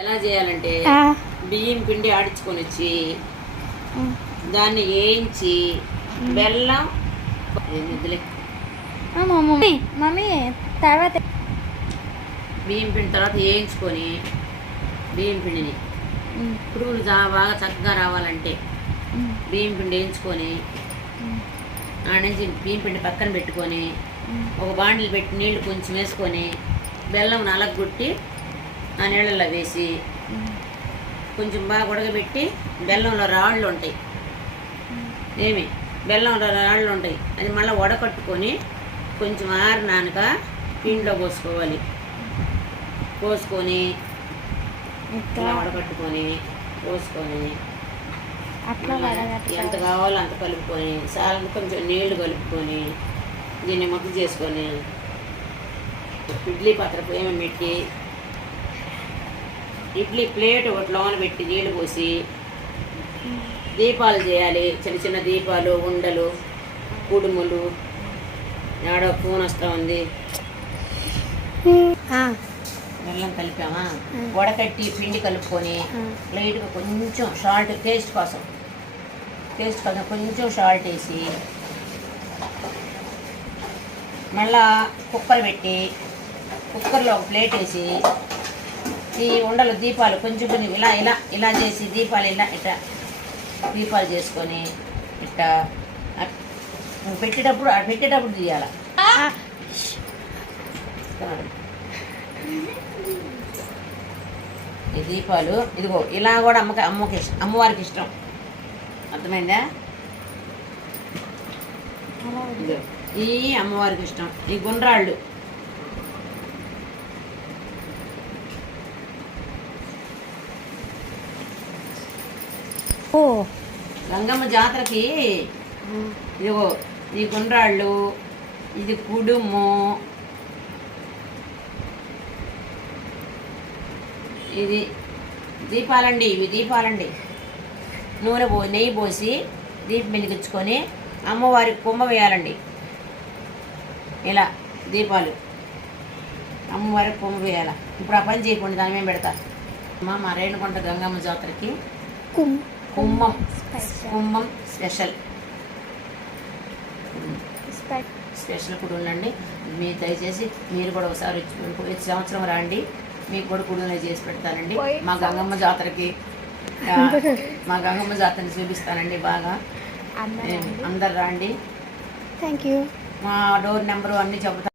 ఎలా చేయాలంటే బియ్యం పిండి ఆడించుకొని వచ్చి దాన్ని వేయించి బెల్లం మమ్మీ తర్వాత బియ్యం పిండి తర్వాత వేయించుకొని బియ్యం పిండిని పురుగులు బాగా చక్కగా రావాలంటే బియ్యం పిండి వేయించుకొని ఆ నుంచి బియ్యం పిండి పక్కన పెట్టుకొని ఒక బాండిల్ పెట్టి నీళ్లు కొంచెం వేసుకొని బెల్లం నలగొట్టి ఆ నీళ్ళల్లో వేసి కొంచెం బాగా ఉడకబెట్టి బెల్లంలో రాళ్ళు ఉంటాయి బెల్లంలో రాళ్ళు ఉంటాయి అది మళ్ళీ వడకట్టుకొని కొంచెం ఆరినాక పిండిలో పోసుకోవాలి. పోసుకొని ఇట్లా వడకట్టుకొని పోసుకొని ఎంత కావాలో అంత కలుపుకొని చాలా కొంచెం నీళ్లు కలుపుకొని దీన్ని ముద్ద చేసుకొని ఇడ్లీ పాత్ర పొయ్యి పెట్టి ఇడ్లీ ప్లేట్ ఒకటి లోన పెట్టి నీళ్ళు పోసి దీపాలు చేయాలి. చిన్న చిన్న దీపాలు, ఉండలు, కుడుములు. ఆడో ఫోన్ వస్తూ ఉంది. బెల్లం కలిపామా, వడకట్టి పిండి కలుపుకొని లైట్గా కొంచెం సాల్ట్ టేస్ట్ కోసం కొంచెం సాల్ట్ వేసి మళ్ళా కుక్కర్ పెట్టి కుక్కర్లో ఒక ప్లేట్ వేసి ఈ ఉండలు దీపాలు కొంచెం కొన్ని ఇలా ఇలా ఇలా చేసి దీపాలు ఇలా ఇట్లా దీపాలు చేసుకొని ఇట్లా పెట్టేటప్పుడు తీయాలి. ఈ దీపాలు ఇదిగో ఇలా కూడా అమ్మవారికి ఇష్టం. అర్థమైందా? ఈ అమ్మవారికి ఇష్టం. ఈ గుండ్రాళ్ళు గంగమ్మ జాతరకి ఇదిగో ఈ గుండ్రాళ్ళు, ఇది కుడుము, ఇది దీపాలండి. ఇవి దీపాలండి. నెయ్యి పోసి దీపం వెలిగించుకొని అమ్మవారికి కుంభ వేయాలండి. ఇలా దీపాలు అమ్మవారికి కుంభ వేయాల. ఇప్పుడు ఆ పని చేయకుండా దాని మీద పెడతా. మా రేణుగుంట గంగమ్మ జాతరకి కుంభం స్పెషల్ కూడా ఉండండి. మీరు దయచేసి మీరు కూడా ఒకసారి సంవత్సరం రండి, మీకు కూడా కుడుములు చేసి పెడతానండి. మా గంగమ్మ జాతరకి మా గంగమ్మ జాతరని చూపిస్తానండి. బాగా అందరు రండి. Thank you. మా డోర్ నెంబరు అన్నీ చెబుతాను.